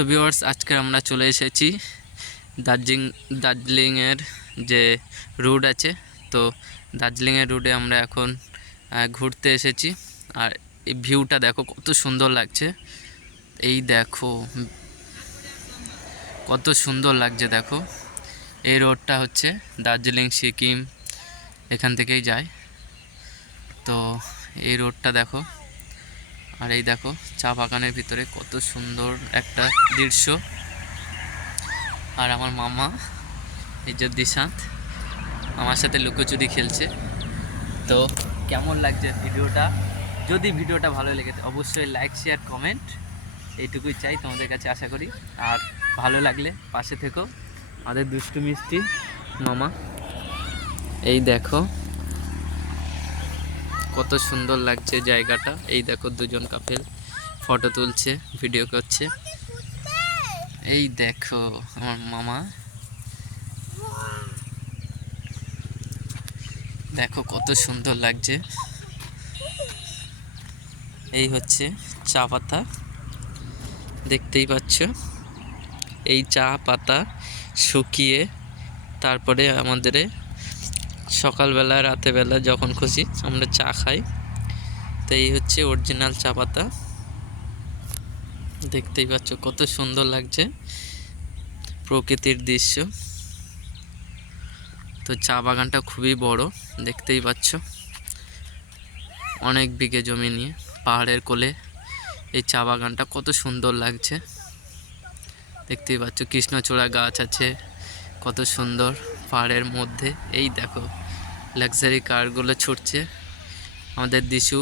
তো ভিউয়ার্স, আজকে আমরা চলে এসেছি দার্জিলিং, দার্জিলিংয়ের যে রুট আছে। তো দার্জিলিংয়ের রুটে আমরা এখন ঘুরতে এসেছি। আর এই ভিউটা দেখো কত সুন্দর লাগছে। এই দেখো, কত সুন্দর লাগছে দেখো। এই রোডটা হচ্ছে দার্জিলিং, সিকিম, এখান থেকেই যায়। তো এই রোডটা দেখো। আর এই দেখো, চা বাগানের ভিতরে কত সুন্দর একটা দৃশ্য। আর আমার মামা, এই যে দিশান্ত, আমার সাথে লুকোচুরি খেলছে। তো কেমন লাগছে ভিডিওটা? যদি ভিডিওটা ভালো লেগে অবশ্যই লাইক শেয়ার কমেন্ট এইটুকুই চাই তোমাদের কাছে আশা করি। আর ভালো লাগলে পাশে থেকো। আমাদের দুষ্টু মিষ্টি মামা। এই দেখো কত সুন্দর লাগছে জায়গাটা। এই দেখো দুজন কাপেল ফটো তুলছে ভিডিও করছে। এই দেখো আমার মামা। দেখো কত সুন্দর লাগছে। এই হচ্ছে চা পাতা। দেখতেই পাচ্ছ? এই চা পাতা শুকিয়ে তারপরে আমাদের সকালবেলা, রাতেবেলা যখন খুশি আমরা চা খাই। তো এই হচ্ছে অরিজিনাল চা পাতা। দেখতেই পাচ্ছ কত সুন্দর লাগছে প্রকৃতির দৃশ্য। তো চা বাগানটা খুবই বড়, দেখতেই পাচ্ছ। অনেক বিঘে জমি নিয়ে, পাহাড়ের কোলে এই চা বাগানটা কত সুন্দর লাগছে। দেখতেই পাচ্ছ কৃষ্ণচূড়া গাছ আছে, কত সুন্দর। পাহাড়ের মধ্যে। এই দেখো লাক্সারি কারগুলো ছুটছে। আমাদের দিশু।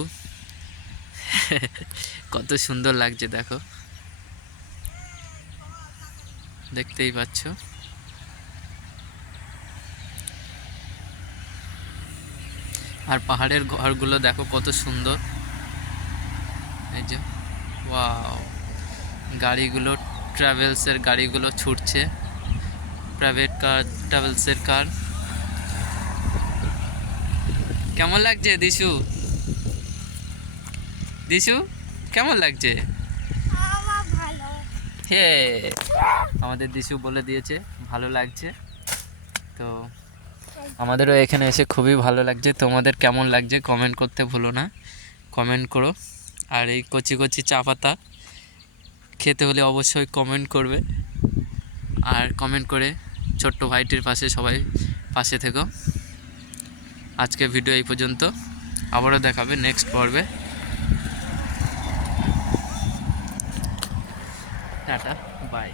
কত সুন্দর লাগছে, দেখো। দেখতেই পাচ্ছ। আর পাহাড়ের ঘরগুলো দেখো, কত সুন্দর। এই যে ওয়াও গাড়িগুলো ট্রাভেলসের গাড়িগুলো ছুটছে। প্রাইভেট কার ট্রাভেলসের কার কেমন লাগছে, দিশু? দিশু, কেমন লাগছে? হে আমাদের দিশু বলে দিয়েছে, ভালো লাগছে। তো আমাদেরও এখানে এসে খুবই ভালো লাগছে। তোমাদের কেমন লাগছে কমেন্ট করতে ভুলো না। কমেন্ট করো। আর এই কচি কচি চা পাতা খেতে হলে অবশ্যই কমেন্ট করবে। আর কমেন্ট করে ছোট্ট ভাইটির পাশে সবাই পাশে থেকো। আজকে ভিডিও এই পর্যন্ত। আবারও দেখাবে নেক্সট পর্বে। Tata bye